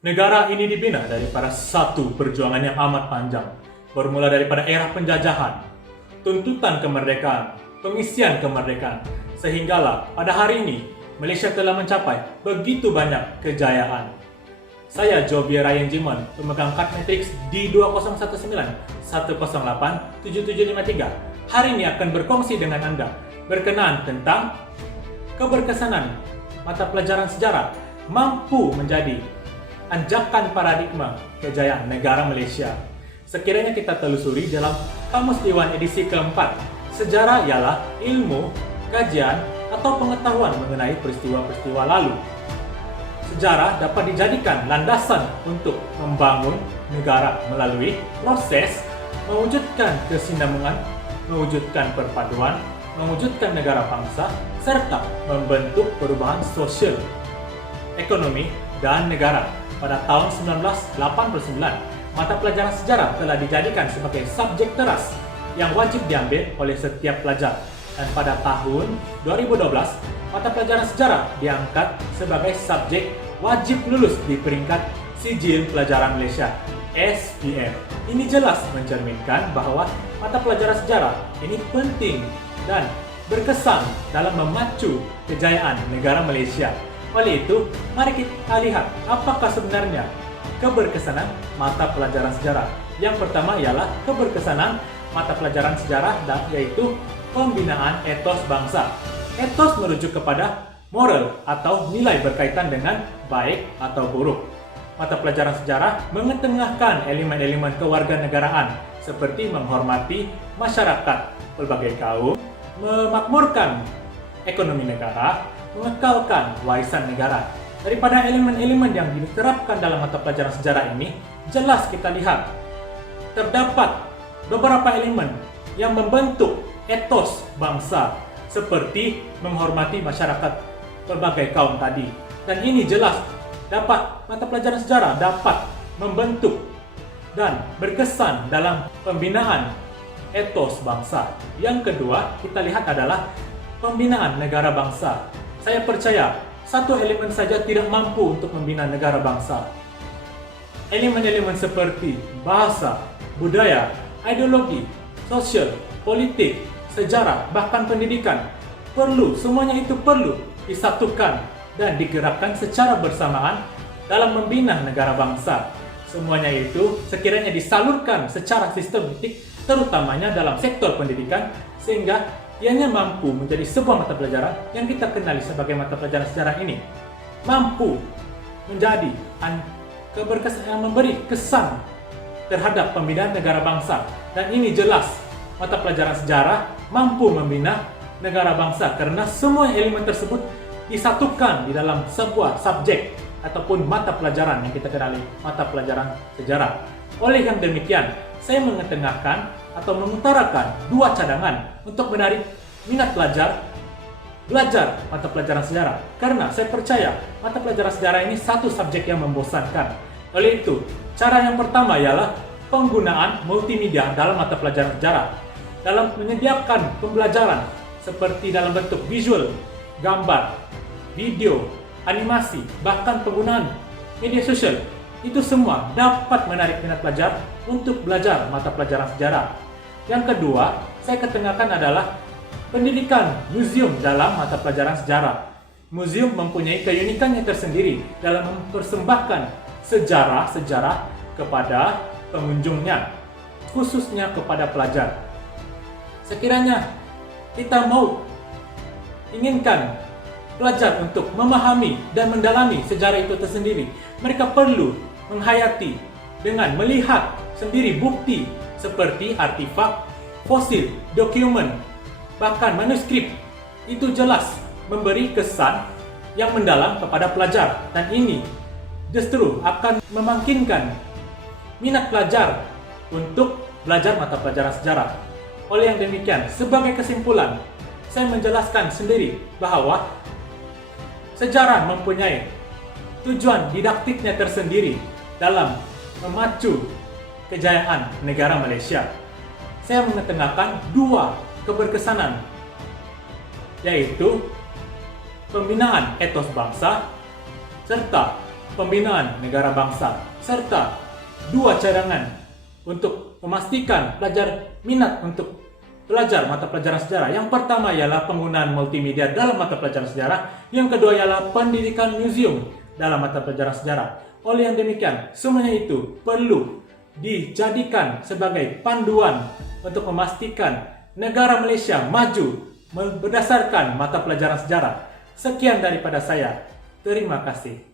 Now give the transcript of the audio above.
Negara ini dibina daripada satu perjuangan yang amat panjang, bermula daripada era penjajahan, tuntutan kemerdekaan, pengisian kemerdekaan, sehinggalah pada hari ini Malaysia telah mencapai begitu banyak kejayaan. Saya Joby Ryan Jimon, pemegang kad matriks D2019 108 7753. Hari ini akan berkongsi dengan Anda berkenaan tentang keberkesanan mata pelajaran sejarah mampu menjadi anjakan paradigma kejayaan negara Malaysia. Sekiranya kita telusuri dalam Kamus Dewan edisi keempat, sejarah ialah ilmu, kajian, atau pengetahuan mengenai peristiwa-peristiwa lalu. Sejarah dapat dijadikan landasan untuk membangun negara melalui proses mewujudkan kesinambungan, mewujudkan perpaduan, mewujudkan negara bangsa, serta membentuk perubahan sosial, ekonomi, dan negara. Pada tahun 1989, mata pelajaran sejarah telah dijadikan sebagai subjek teras yang wajib diambil oleh setiap pelajar. Dan pada tahun 2012, mata pelajaran sejarah diangkat sebagai subjek wajib lulus di peringkat Sijil Pelajaran Malaysia (SPM). Ini jelas mencerminkan bahawa mata pelajaran sejarah ini penting dan berkesan dalam memacu kejayaan negara Malaysia. Oleh itu, mari kita lihat apakah sebenarnya keberkesanan mata pelajaran sejarah. Yang pertama ialah keberkesanan mata pelajaran sejarah, yaitu pembinaan etos bangsa. Etos merujuk kepada moral atau nilai berkaitan dengan baik atau buruk. Mata pelajaran sejarah mengetengahkan elemen-elemen kewarganegaraan seperti menghormati masyarakat berbagai kaum, memakmurkan ekonomi negara, mengekalkan warisan negara. Daripada elemen-elemen yang diterapkan dalam mata pelajaran sejarah ini, jelas kita lihat terdapat beberapa elemen yang membentuk etos bangsa seperti menghormati masyarakat berbagai kaum tadi. Dan ini jelas mata pelajaran sejarah dapat membentuk dan berkesan dalam pembinaan etos bangsa. Yang kedua kita lihat adalah pembinaan negara bangsa. Saya percaya satu elemen saja tidak mampu untuk membina negara bangsa. Elemen-elemen seperti bahasa, budaya, ideologi, sosial, politik, sejarah, bahkan pendidikan semuanya itu perlu disatukan dan digerakkan secara bersamaan dalam membina negara bangsa. Semuanya itu sekiranya disalurkan secara sistematik, terutamanya dalam sektor pendidikan, sehingga ianya mampu menjadi sebuah mata pelajaran yang kita kenali sebagai mata pelajaran sejarah ini mampu menjadi keberkesan yang memberi kesan terhadap pembinaan negara bangsa. Dan ini jelas mata pelajaran sejarah mampu membina negara bangsa karena semua elemen tersebut disatukan di dalam sebuah subjek ataupun mata pelajaran yang kita kenali, mata pelajaran sejarah. Oleh yang demikian, saya mengetengahkan atau mengutarakan dua cadangan untuk menarik minat belajar mata pelajaran sejarah, karena saya percaya mata pelajaran sejarah ini satu subjek yang membosankan. Oleh itu, cara yang pertama ialah penggunaan multimedia dalam mata pelajaran sejarah dalam menyediakan pembelajaran seperti dalam bentuk visual, gambar, video, animasi, bahkan penggunaan media sosial. Itu semua dapat menarik minat pelajar untuk belajar mata pelajaran sejarah. Yang kedua, saya ketengahkan adalah pendidikan museum dalam mata pelajaran sejarah. Museum mempunyai keunikannya tersendiri dalam mempersembahkan sejarah-sejarah kepada pengunjungnya, khususnya kepada pelajar. Sekiranya kita inginkan pelajar untuk memahami dan mendalami sejarah itu tersendiri, mereka perlu menghayati dengan melihat sendiri bukti seperti artifak, fosil, dokumen, bahkan manuskrip. Itu jelas memberi kesan yang mendalam kepada pelajar, dan ini justru akan memangkinkan minat pelajar untuk belajar mata pelajaran sejarah. Oleh yang demikian, sebagai kesimpulan, saya menjelaskan sendiri bahawa sejarah mempunyai tujuan didaktiknya tersendiri dalam memacu kejayaan negara Malaysia. Saya mengetengahkan dua keberkesanan, yaitu pembinaan etos bangsa serta pembinaan negara bangsa, serta 2 cadangan untuk memastikan pelajar minat untuk belajar mata pelajaran sejarah. Yang pertama ialah penggunaan multimedia dalam mata pelajaran sejarah, yang kedua ialah pendidikan museum dalam mata pelajaran sejarah. Oleh yang demikian, semuanya itu perlu dijadikan sebagai panduan untuk memastikan negara Malaysia maju berdasarkan mata pelajaran sejarah. Sekian daripada saya. Terima kasih.